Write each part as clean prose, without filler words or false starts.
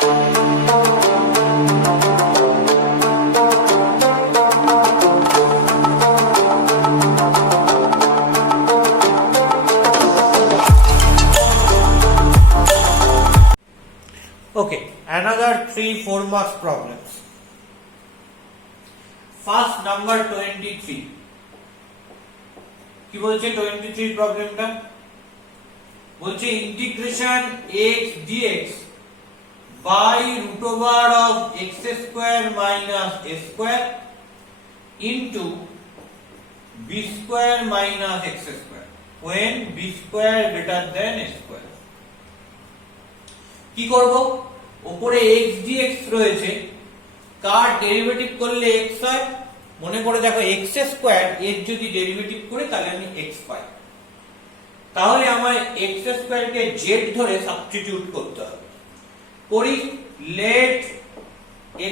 Okay, another 3-4 marks problems. First, number 23. কি বলছে 23 প্রবলেমটা? বলছে integration x dx by root over of x square minus a square into b square minus x square when b square greater than a square. কি করব? উপরে x dx রয়েছে, কার derivative করলে x হয়? মনে করে দেখো x স্কয়ার এর যদি ডেরিভেটিভ করি তাহলে আমি x পাই। তাহলে আমার x স্কয়ার কে z ধরে সাবস্টিটিউট করতে হবে। করি, let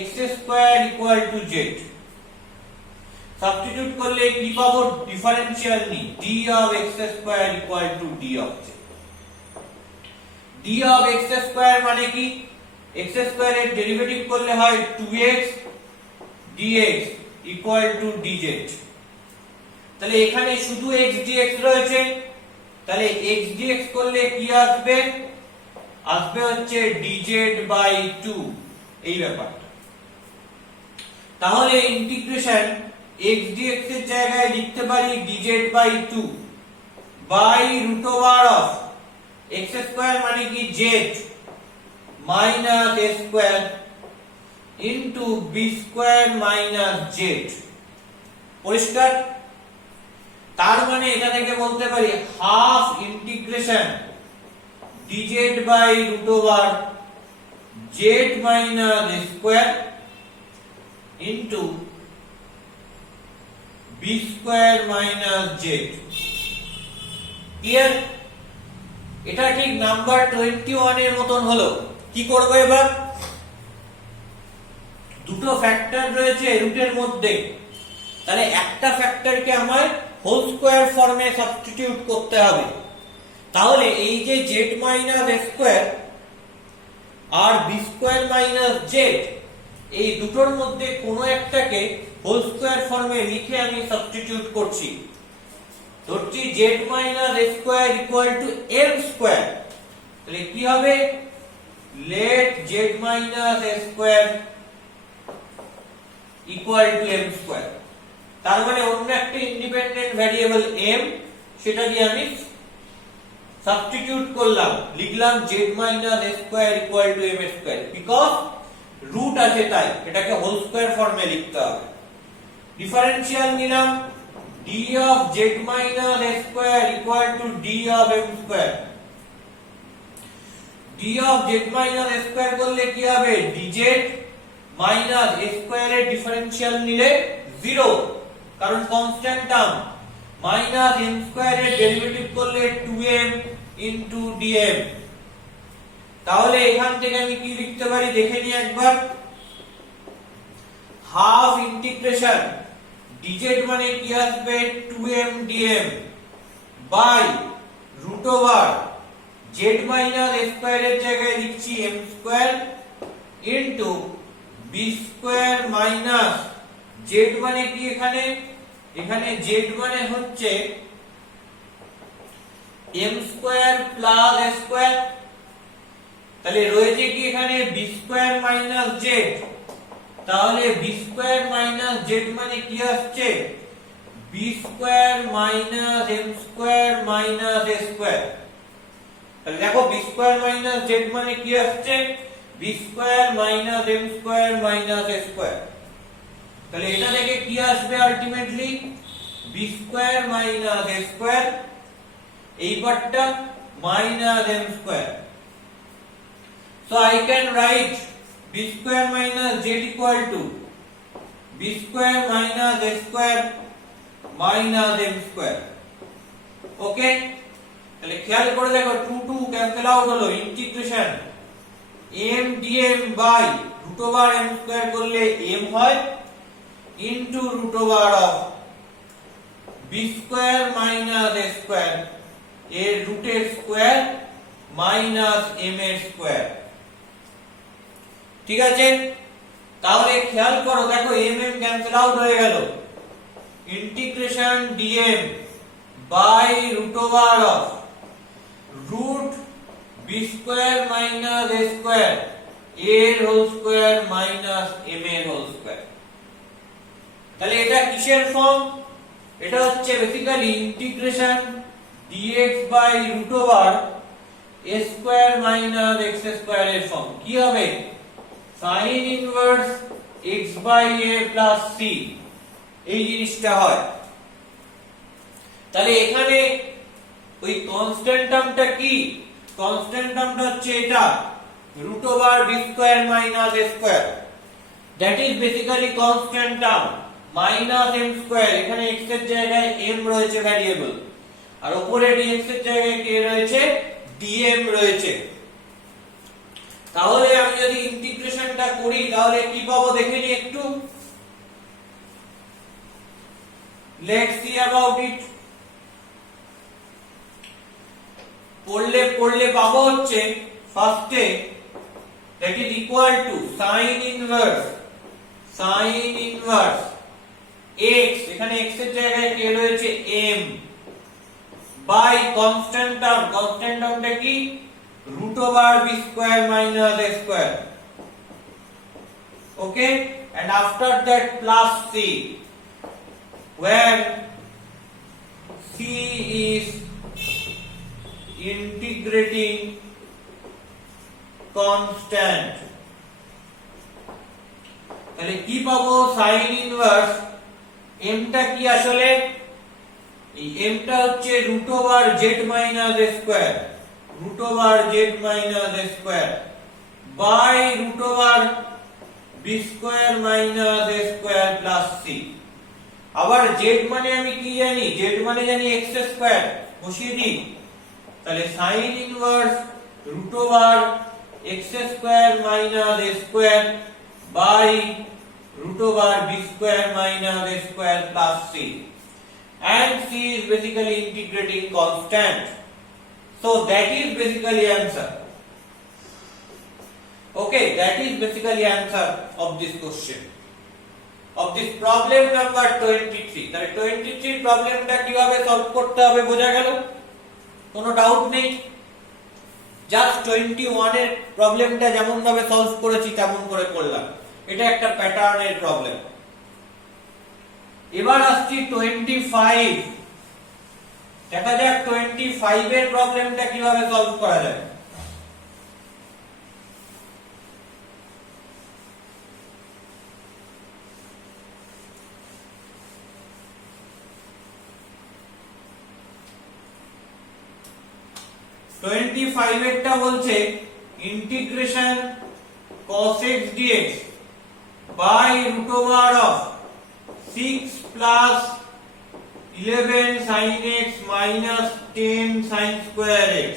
x square equal two z। Substitute করলে কি পাবো? ডিফারেনশিয়াল নি, d of x square equal two d of z। d of x square মানে কি? x স্কয়ার এর ডেরিভেটিভ করলে হয় 2x dx equal to dz। তাহলে এখানে শুধু x dx রয়েছে, তাহলে x dx করলে কি আসবে? আসবে হচ্ছে dz বাই 2 এই ব্যাপারটা। তাহলে ইন্টিগ্রেশন x dx এর জায়গায় লিখতে পারি dz by 2 by root over of x square মানে কি z minus a square into b square minus z। পরিষ্কার? তার মানে এটা থেকে বলতে পারি half integration dz by root over z minus a square into b square minus z। Clear? এটা ঠিক নাম্বার 21 এর মতন হলো। কি করব এবার? দুটো ফ্যাক্টর রয়েছে রুটের মধ্যে, তাহলে একটা ফ্যাক্টরকে আমার হোল স্কয়ার ফর্মে সাবস্টিটিউট করতে হবে। তাহলে এই যে z মাইনাস a স্কয়ার আর b স্কয়ার মাইনাস z, এই দুটোর মধ্যে কোনো একটাকে হোল স্কয়ার ফর্মে লিখে আমি সাবস্টিটিউট করছি। ধরছি z minus a square equal to m square. তাহলে কি হবে? let z minus a square equal to m square. তার মানে অন্য একটা ইন্ডিপেন্ডেন্ট ভ্যারিয়েবল m, সেটা দিয়ে আমি সাবস্টিটিউট করলাম, লিখলাম z minus a square equal to m square. Because root আছে তাই এটাকে হোল স্কয়ার ফর্মে লিখতে হবে। ডিফারেনশিয়াল নিলাম, d of z minus a square equal to d of m square। d of z minus a square করলে কি হবে? dz minus a square এর ডিফারেনশিয়াল নিলে 0, কারণ constant term. Minus m square এর ডেরিভেটিভ করলে 2m into dm। তাহলে এখান থেকে আমি কি লিখতে পারি দেখে নি একবার। হাফ ইন্টিগ্রেশন dz মানে কি আসবে? 2m dm by root over z minus a square এর জায়গায় লিখছি m square into b square minus z মানে কি এখানে? এখানে z মানে হচ্ছে m square plus a square. তাহলে রয়েছে কি এখানে b স্কয়ার মাইনাস z। তাহলে b স্কয়ার মাইনাস z মানে কি আসছে? b square minus m square minus a square. তাহলে দেখো b স্কয়ার মাইনাস z মানে কি আসছে? b square minus m square minus a square. তাহলে এটা থেকে কি আসবে ultimately? b square minus a square, এই পার্টটা minus m square. So I can write b square minus z equal to b square minus a square minus m square। Okay? তাহলে খেয়াল করে দেখো 2 2 ক্যান্সেল আউট হলো। Integration m dm by root over m square করলে m হয় into root over of b square minus a square এর রুটের square minus m এর স্কয়ার। ঠিক আছে, তাহলে খেয়াল করো, দেখো m m ক্যান্সেল আউট হয়ে গেল। Integration dm by root over of root b square minus a square এর হোল স্কয়ার মাইনাস m এর হোল স্কয়ার। তাহলে এটা কিসের ফর্ম? এটা হচ্ছে basically integration dx by root over a square minus x square এর ফর্ম। কি হবে? sin inverse x by a plus c, এই জিনিসটা হয়। তাহলে এখানে ওই কনস্ট্যান্ট টার্মটা কি? কনস্ট্যান্ট টার্মটা হচ্ছে এটা root over b square minus a square, that is basically constant term minus m square. এখানে x এর জায়গায় m রয়েছে ভ্যারিয়েবল, আর উপরে dx এর জায়গায় কে রয়েছে? dm রয়েছে। তাহলে আমি যদি ইন্টিগ্রেশনটা করি তাহলে কি পাবো দেখে নি একটু। Let's see about it. পড়লে পাবো হচ্ছে ফার্স্টে that is equal to sin inverse x, এখানে x এর জায়গায় কে রয়েছে? m, বাই কনস্ট্যান্ট টার্মটা কি? root over b square minus a square. Okay, and after that plus c, where c is integrating constant. তাহলে কি পাবো? sin ইনভার্স m টা কি আসলে? এই m টা হচ্ছে root over z minus a square, root over z minus a square by root over b square minus a square plus c. আবার z মানে আমি কি জানি? z মানে জানি x স্কয়ার, বসিয়ে দিই। তাহলে sin inverse root over x square minus a square by root over b square minus a square plus c, and c is basically integrating constant. So that is basically answer. Okay, that is basically answer of this question, of this problem number 23. তাহলে 23 প্রবলেমটা কিভাবে solve করতে হবে বোঝা গেল? কোনো doubt নেই। Just 21 এর প্রবলেমটা যেমন ভাবে সলভ করেছি তেমন করে করলাম। এটা একটা প্যাটার্নের প্রবলেম। এবার আসছি 25। দেখা যাক 25 এর প্রবলেমটা কিভাবে সলভ করা যায়। এরটা বলছে integration cos x dx by root over of 6 plus 11 sin x minus 10 sin square x।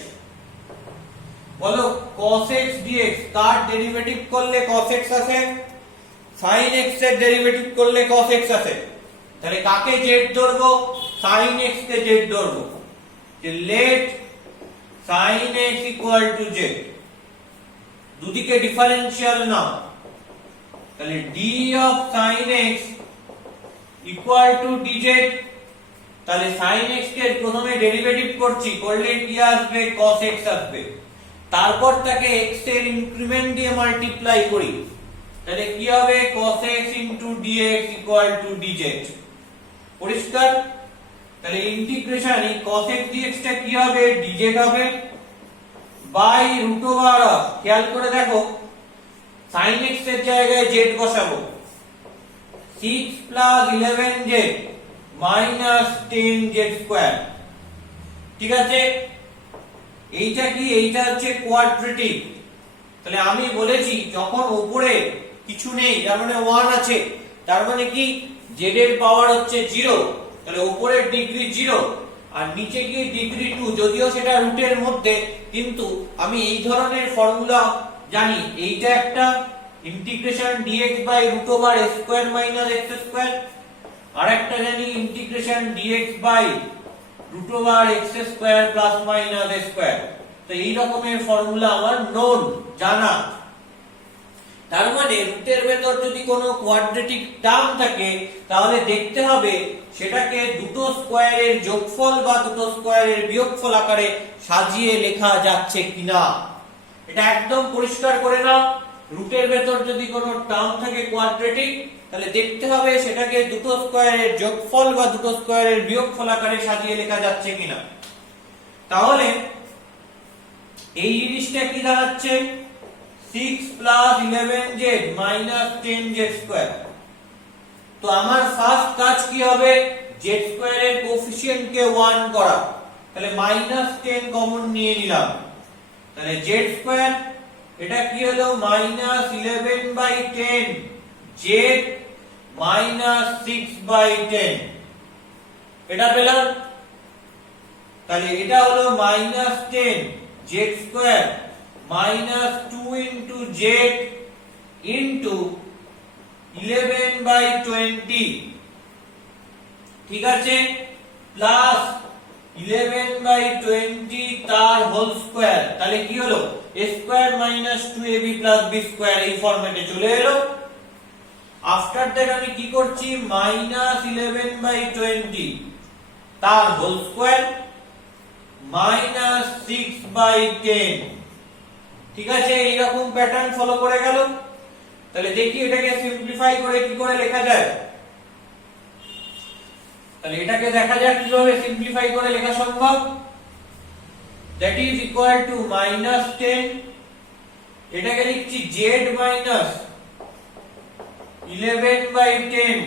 বলো cos x dx কার ডেরিভেটিভ করলে cos x আসে? sin x এর ডেরিভেটিভ করলে cos x আসে। তাহলে কাকে z ধরবো? sin x কে z ধরবো। যে let sin x equal to z, দুদিকে ডিফারেন্সিয়াল নাও। তাহলে d of sin x equal to dz। তাহলে sin x কে প্রথমে ডেরিভেটিভ করছি, করলে কি আসবে? cos x আসবে। তারপর তাকে x এর ইনক্রিমেন্ট দিয়ে মাল্টিপ্লাই করি, তাহলে কি হবে? cos x into dx equal to dz। পরিষ্কার? তাহলে ইন্টিগ্রেশন এই cos x dx টা কি হবে? dz হবে বাই রুট ওভার অফ, খেয়াল করে দেখো sin x এর জায়গায় z বসাবো, 6 plus 11z minus 10z square. ঠিক আছে, এইটা কি? এইটা হচ্ছে কোয়াড্রেটিক। তাহলে আমি বলেছি যখন উপরে কিছু নেই তার মানে 1 আছে, তার মানে কি z এর পাওয়ার হচ্ছে 0, তাহলে উপরের ডিগ্রি 0 আর নিচে গিয়ে ডিগ্রি 2, যদিও সেটা রুটের মধ্যে, কিন্তু আমি এই ধরনের ফর্মুলা জানি। এইটা একটা integration dx by root over a square minus x square, আর একটা জানি integration dx by root over x square plus minus a square. তো এই রকমের ফর্মুলা আমার নোন, জানা। তার মানে রুটের ভেতর যদি কোনো কোয়াড্রেটিক টার্ম থাকে তাহলে দেখতে হবে সেটাকে দুটো স্কয়ারের যোগফল বা দুটো স্কয়ারের বিয়োগফল আকারে সাজিয়ে লেখা যাচ্ছে কিনা। এটা একদম পরিষ্কার করে নাও। রুটের ভেতর যদি কোনো টার্ম থাকে কোয়াড্রেটিক তাহলে দেখতে হবে সেটাকে দুটো স্কয়ারের যোগফল বা দুটো স্কয়ারের বিয়োগফল আকারে সাজিয়ে লেখা যাচ্ছে কিনা। তাহলে এই জিনিসটা কি দাঁড়াচ্ছে 6 11z 10z²। তো আমার ফার্স্ট কাজ কি হবে z² এর কোএফিসিয়েন্ট কে 1 করা। তাহলে -10 কমন নিয়ে নিলাম। তাহলে z² এটা কি হলো -11/10 z -6/10 এটা পেলাম। তাহলে এটা হলো -10 z² -2 into z into 11/20 ঠিক আছে, প্লাস 11/20 তার হোল স্কয়ার। তাহলে কি হলো a² - 2ab + b² এই ফরম্যাটে চলে এলো। আফটার দ্যাট আমি কি করছি -11/20 তার হোল স্কয়ার -6/10 ঠিক আছে, এইরকম প্যাটার্ন ফলো করে গেল। তাহলে দেখি এটাকে সিম্পলিফাই করে কি করে লেখা যায়। তাহলে এটাকে দেখা যাক কিভাবে সিম্পলিফাই করে লেখা সম্ভব। দ্যাট ইজ ইকুয়াল টু -10 এটাকে লিখছি z - 11/10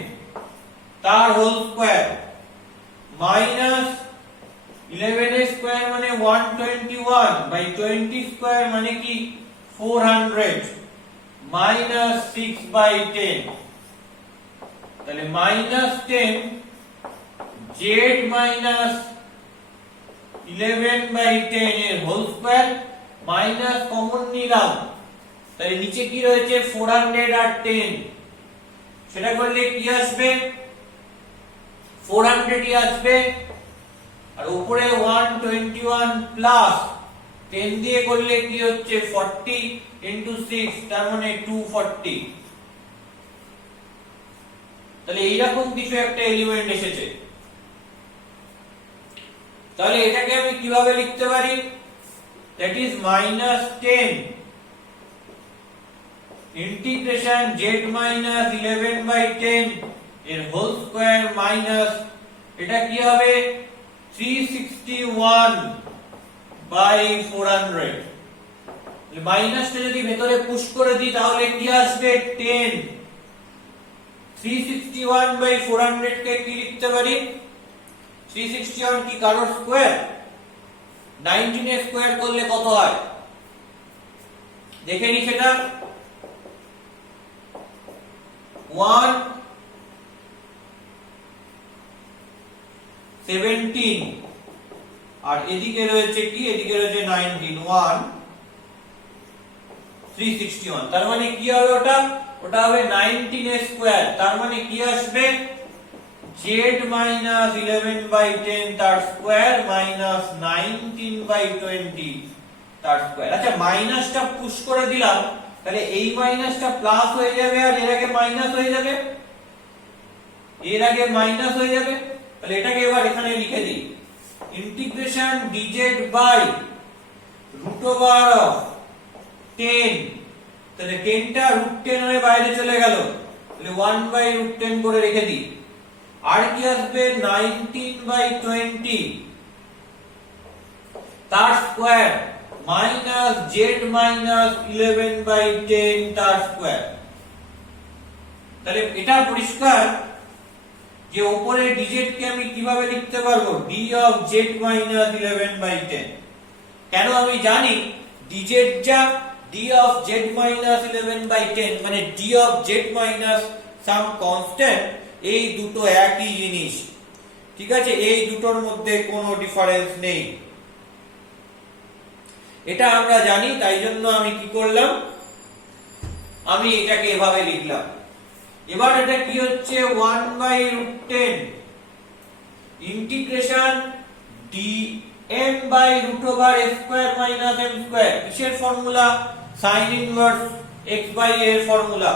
তার হোল স্কয়ার মাইনাস 11 এর স্কয়ার মানে 121/20² মানে কি 400 minus 6/10 তাহলে -10 z minus 11/10 এর হোল স্কয়ার মাইনাস কমন নিলাম। তাহলে নিচে কি রয়েছে 400 আর 10 সেটা করলে কি আসবে 400 ই আসবে। আর উপরে 121 প্লাস 10 দিয়ে করলে কি হচ্ছে 40 into 6 তার মানে 240। তাহলে এইরকম কিছু একটা এলিমেন্ট এসেছে। তাহলে এটাকে আমি কিভাবে লিখতে পারি that is -10 integration z minus 11/10 এর হোল স্কয়ার মাইনাস এটা কি হবে 361/400। মাইনাসটা যদি ভেতরে পুশ করে দিই তাহলে কি আসবে 10। 361/400 কে কি লিখতে পারি 361 কি কারোর স্কয়ার 19 এর স্কয়ার করলে কত হয় দেখে নি সেটা 117 আর এদিকে রয়েছে কি এদিকে রয়েছে 19 361 তার মানে কি হবে ওটা হবে 19 এর স্কয়ার। তার মানে কি আসবে z minus 11/10 তার স্কয়ার minus 19/20 তার স্কয়ার। আচ্ছা মাইনাসটা পুশ করে দিলাম তাহলে এই মাইনাসটা প্লাস হয়ে যাবে আর এর আগে মাইনাস হয়ে যাবে তাহলে এটাকে এবার এখানে লিখে দিই ইন্টিগ্রেশন dz বাই √10 তাহলে 10 টা √10 এর বাইরে চলে গেল তাহলে 1/√10 করে রেখে দিই। আর কি আসবে 19/20 তার স্কয়ার মাইনাস z minus 11/10 তার স্কয়ার। তাহলে এটা পরিষ্কার যে উপরে dz কে আমি কিভাবে লিখতে পারবো d of z minus 11/10। কেন আমি জানি dz যা d of z minus 11/10 মানে d of z minus some constant এই দুটো একই জিনিস ঠিক আছে, এই দুটোর মধ্যে কোনো ডিফারেন্স নেই এটা আমরা জানি। তাই জন্য আমি কি করলাম আমি এটাকে এভাবে লিখলাম। এবার এটা কি হচ্ছে 1/√10 ইন্টিগ্রেশন dm/√a² - m²। কিসের formula sin inverse x by a এর ফর্মুলা।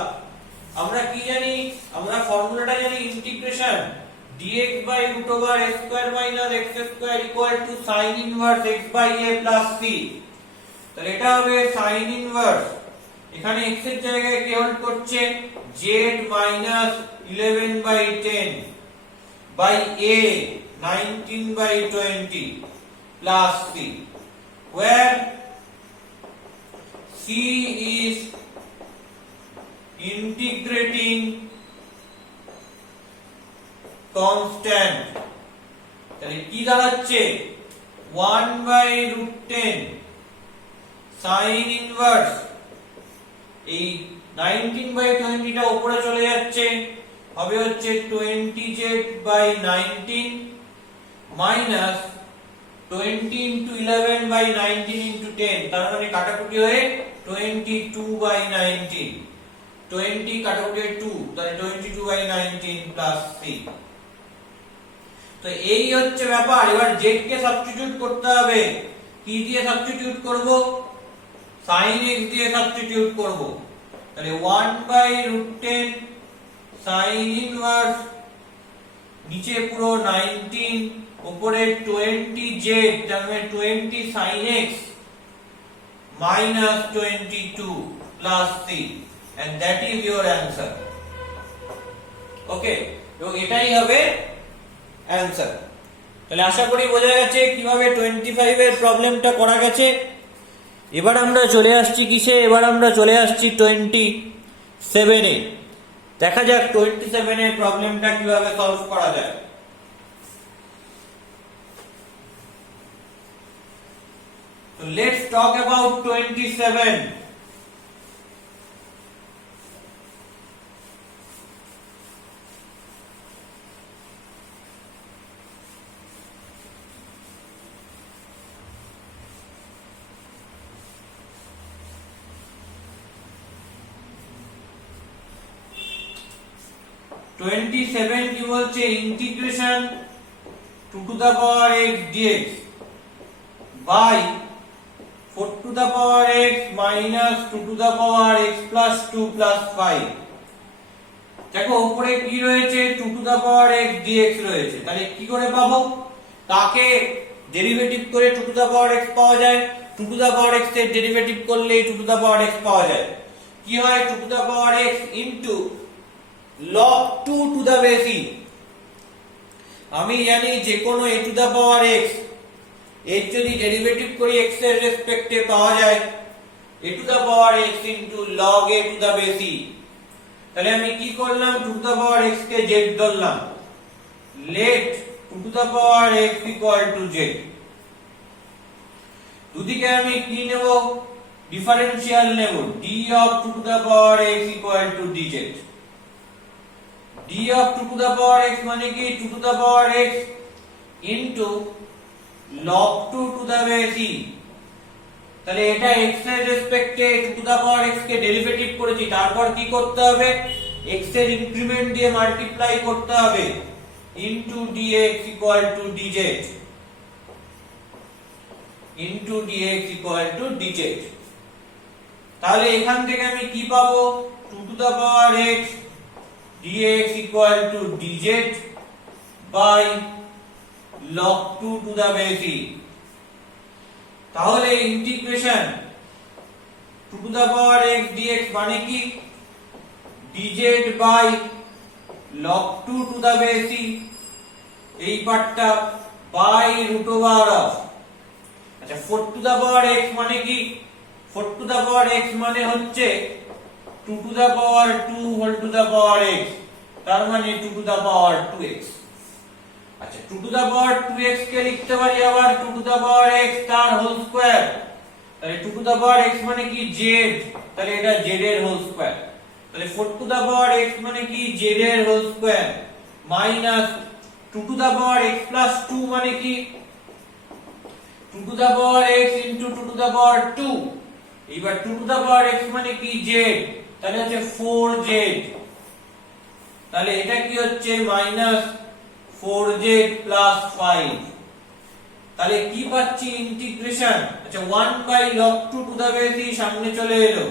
আমরা কি জানি? আমরা ফর্মুলাটা জানি integration dx by root over a square minus x square equal to sin inverse x by a plus c। তাহলে এটা হবে sin inverse, এখানে x এর জায়গায় কি হোল্ড করছে? z minus 11 by 10 by a 19 by 20 plus c, where c is integrating constant। তাহলে কি দাঁড়াচ্ছে? 1 by root 10 sin inverse, এই 19 by 20 টা উপরে চলে যাচ্ছে, হবে হচ্ছে 20z by 19 minus 20 into 11 by 19 into 10, তার মানে কাটাকুটি হয়ে 22 by 19, 20 কাটাকুটি 2, তাহলে 22 by 19 plus c। তো এই হচ্ছে ব্যাপার। এবার z কে সাবস্টিটিউট করতে হবে। কি দিয়ে সাবস্টিটিউট করব? sin x দিয়ে সাবস্টিটিউট করব। তাহলে 1 by root 10 sin inverse, নিচে পুরো 19, উপরে 20z, তার মানে 20 sin x minus 22 plus c, and that is your answer. Okay, এবং এটাই হবে অ্যানসার। তাহলে আশা করি বোঝা গেছে কিভাবে 25 এর প্রবলেমটা করা গেছে। এবার আমরা চলে আসছি কিসে? এবার আমরা চলে আসছি 27 এ। দেখা যাক 27 এর প্রবলেমটা কিভাবে সলভ করা যায়। So let's talk about 27. কি বলছে? Integration 2 to the power x dx by 4 to the power x minus 2 to the power x plus 2 plus 5। দেখো উপরে কি রয়েছে? 2 to the power x dx রয়েছে। তাহলে কি করে পাবো? তাকে ডেরিভেটিভ করে 2 to the power x পাওয়া যায়। 2 to the power x এর ডেরিভেটিভ করলে 2 to the power x পাওয়া যায়। কি হয়? 2 to the power x into log 2 to the base e। আমি জানি যে কোনো a to the power x এর যদি ডেরিভেটিভ করি x এর রেসপেক্টে পাওয়া যায় a to the power x into log a to the base e। তাহলে আমি কি করলাম? 2 to the power x K z ধরলাম, let 2 to the power x equal to z। দুদিকে আমি কি নেব? ডিফারেন্সিয়াল নেব, d of 2 to the power x equal to dz। d of 2 to the power x মানে কি? 2 to the power x into log 2 to the base e। তাহলে এটা x এর রেসপেক্টে 2 to the power x K derivative করেছি, তারপর কি করতে হবে? x এর ইনক্রিমেন্ট দিয়ে মাল্টিপ্লাই করতে হবে into dx equal to dz, into dx equal to dz। তাহলে এখান থেকে আমি কি পাবো? 2 to the power x dx equal to dz by log 2 to the base e। তাহলে integration 2 to the power x dx মানে কি? dz by log 2 to the base e, এই পার্টটা by root over of, আচ্ছা 4 to the power x মানে কি? 4 to the power x মানে হচ্ছে 2 to the power 2 whole to the power x, তার মানে 2 to the power 2x। আচ্ছা 2 to the power 2x কে লিখতে পারি আবার 2 to the power x তার হোল স্কয়ার। তাহলে 2 to the power x মানে কি? z, তাহলে এটা z এর হোল স্কয়ার। তাহলে 4 to the power x মানে কি? z এর whole square minus 2 to the power x plus 2 মানে কি? 2 to the power x into 2 to the power 2। এবার 2 to the power x মানে কি? z, তাহলে হচ্ছে 4z। তাহলে এটা কি হচ্ছে? Minus 4z plus 5। তাহলে কি পাচ্ছি? ইন্টিগ্রেশন, আচ্ছা 1 by log 2 to the base e সামনে চলে এলো,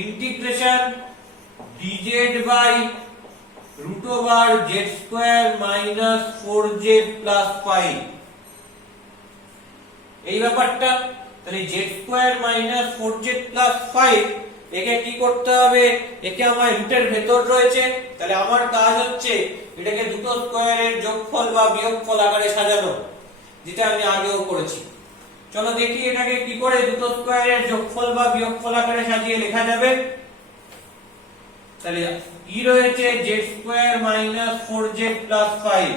integration dz by root over z square minus 4z plus 5 এই ব্যাপারটা। তাহলে z square minus 4z plus 5 একে কি করতে হবে, একে আমার রুটের ভেতর রয়েছে, তাহলে আমার কাজ হচ্ছে এটাকে দুটো স্কয়ারের যোগফল বা বিয়োগফল আকারে সাজানো, যেটা আমি আগেও করেছি। চলো দেখি এটাকে কি করে দুটো স্কয়ারের যোগফল বা বিয়োগফল আকারে সাজিয়ে লেখা যাবে। তাহলে কি রয়েছে z square minus 4z plus 5,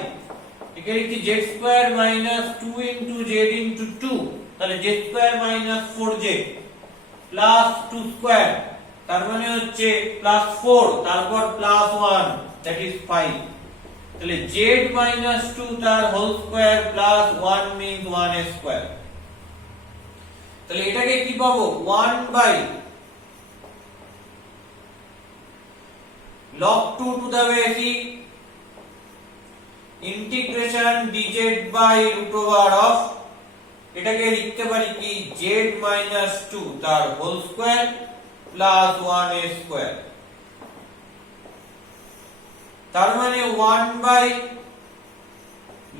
একে লিখি z square minus 2 into z into 2, তাহলে z square minus 4z plus 2 square, তার মানে হচ্ছে প্লাস 4 তারপর প্লাস 1 দ্যাট ইজ 5, তাহলে z মাইনাস 2 তার whole square plus 1 means 1 square. তাহলে এটাকে কি পাবো, 1 by log 2 to the base e integration dz by root over of, এটাকে লিখতে পারি কি z minus 2 তার হোল স্কয়ার প্লাস 1 স্কয়ার, তার মানে 1 by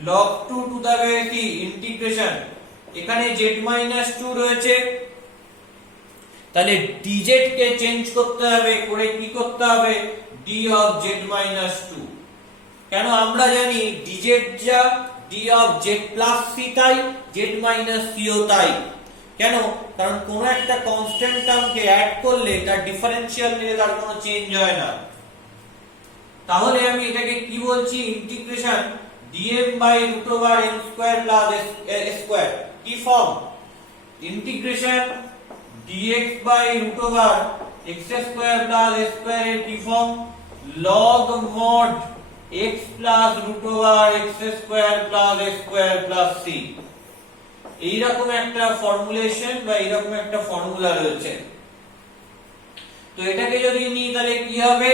log 2 to the base e integration, এখানে z minus 2 রয়েছে, তাহলে dz কে চেঞ্জ করতে হবে, করে কি করতে হবে, d of z minus 2, কেন আমরা জানি dz যা d of z plus c তাই z minus c ও তাই, কেন, কারণ কোন একটা কনস্ট্যান্ট টার্মকে অ্যাড করলে তার ডিফারেন্সিয়াল নিলে তার কোনো চেঞ্জ হয় না। তাহলে আমি এটাকে কি বলছি, integration dm by root over m square plus s square, কি form, integration dx by root over x square plus s square এর কি form, log mod x plus root over x square plus s square plus c, এইরকম একটা formulation বা এইরকম একটা formula রয়েছে। তো এটাকে যদি নিই তাহলে কি হবে,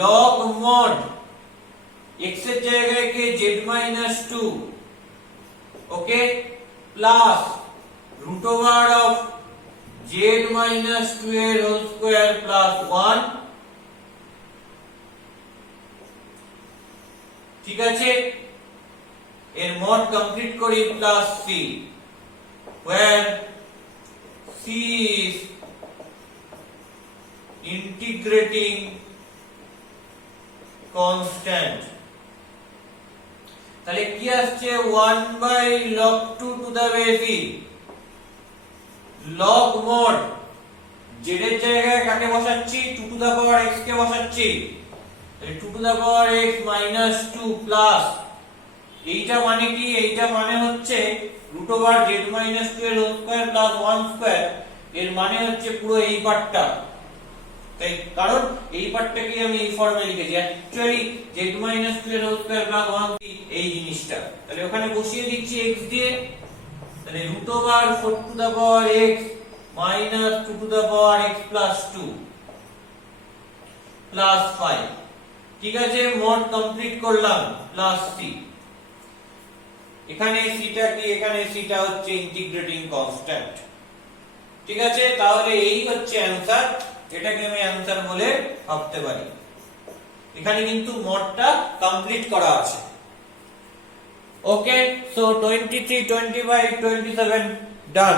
log mod x এর জায়গায় কে z minus 2, okay, plus root over of z minus 2 এর হোল স্কয়ার প্লাস 1, ঠিক আছে, এর মড কমপ্লিট করি plus c, where c is integrating constant, তাহলে কি আসছে 1 by log 2 to the base e, log mod z এর জায়গায় কাকে বসাচ্ছি, 2 to the power x কে বসাচ্ছি, তাহলে 2 to the power x minus 2 plus, এইটা মানে কি, এইটা মানে হচ্ছে root over z minus 2 এর হোল স্কয়ার প্লাস 1 স্কয়ার, এর মানে হচ্ছে পুরো এই পার্টটা, তাই কারণ এই পার্টটাকে আমি এই ফর্মে লিখেছি, অ্যাকচুয়ালি z minus 2 এর হোল স্কয়ার প্লাস 1 এই জিনিসটা, তাহলে ওখানে বসিয়ে দিচ্ছি x দিয়ে, তাহলে root over 4 to the power x minus 2 to the power x plus 2 plus 5, ঠিক আছে, মড কমপ্লিট করলাম প্লাস c, এখানে c টা কি, এখানে c টা হচ্ছে ইন্টিগ্রেটিং কনস্ট্যান্ট, ঠিক আছে, তাহলে এই হচ্ছে অ্যানসার, এটাকে আমি অ্যানসার বলে ভাবতে পারি, এখানে কিন্তু মডটা কমপ্লিট করা আছে। ওকে, সো 23, 25, 27 ডান।